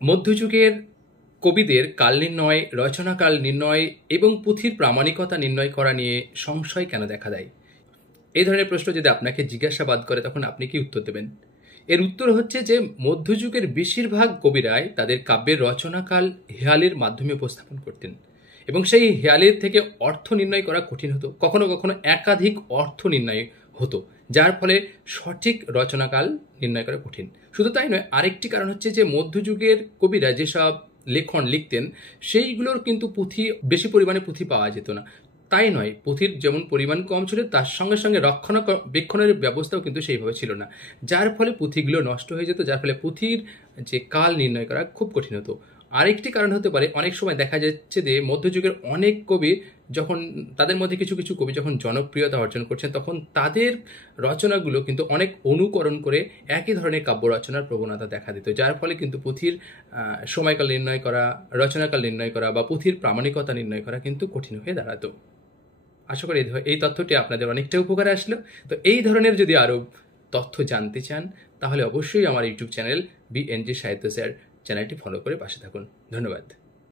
মধ্যযুগের কবিদের কাল নির্ণয়, রচনাকাল নির্ণয় এবং পুঁথির প্রামাণিকতা নির্ণয় করা নিয়ে সংশয় কেন দেখা দেয়? এই ধরনের প্রশ্ন যদি আপনাকে জিজ্ঞাসাবাদ করে তখন আপনি কি উত্তর দেবেন? এর উত্তর হচ্ছে যে মধ্যযুগের বেশিরভাগ কবিরাই তাদের কাব্যের রচনাকাল হেয়ালের মাধ্যমে উপস্থাপন করতেন এবং সেই হেয়ালের থেকে অর্থ নির্ণয় করা কঠিন হতো। কখনো কখনো একাধিক অর্থ নির্ণয় হতো, যার ফলে সঠিক রচনাকাল নির্ণয় করা কঠিন। শুধু তাই নয়, আরেকটি কারণ হচ্ছে যে মধ্যযুগের কবিরা যেসব লেখন লিখতেন সেইগুলোর কিন্তু পুঁথি বেশি পরিমাণে পুঁথি পাওয়া যেত না। তাই নয়, পুঁথির যেমন পরিমাণ কম ছিল তার সঙ্গে সঙ্গে রক্ষণাবেক্ষণের ব্যবস্থাও কিন্তু সেইভাবে ছিল না, যার ফলে পুঁথিগুলো নষ্ট হয়ে যেত, যার ফলে পুঁথির যে কাল নির্ণয় করা খুব কঠিন হতো। আরেকটি কারণ হতে পারে, অনেক সময় দেখা যাচ্ছে যে মধ্যযুগের অনেক কবি যখন তাদের মধ্যে কিছু কিছু কবি যখন জনপ্রিয়তা অর্জন করছেন তখন তাদের রচনাগুলো কিন্তু অনেক অনুকরণ করে একই ধরনের কাব্য রচনার প্রবণতা দেখা দিত, যার ফলে কিন্তু পুঁথির সময়কাল নির্ণয় করা, রচনাকাল নির্ণয় করা বা পুঁথির প্রামাণিকতা নির্ণয় করা কিন্তু কঠিন হয়ে দাঁড়াতো। আশা করি এই তথ্যটি আপনাদের অনেকটা উপকারে আসলো। তো এই ধরনের যদি আরও তথ্য জানতে চান তাহলে অবশ্যই আমার ইউটিউব চ্যানেল বিএনজি সাহিত্য স্যার চ্যানেলটি ফলো করে পাশে থাকুন। ধন্যবাদ।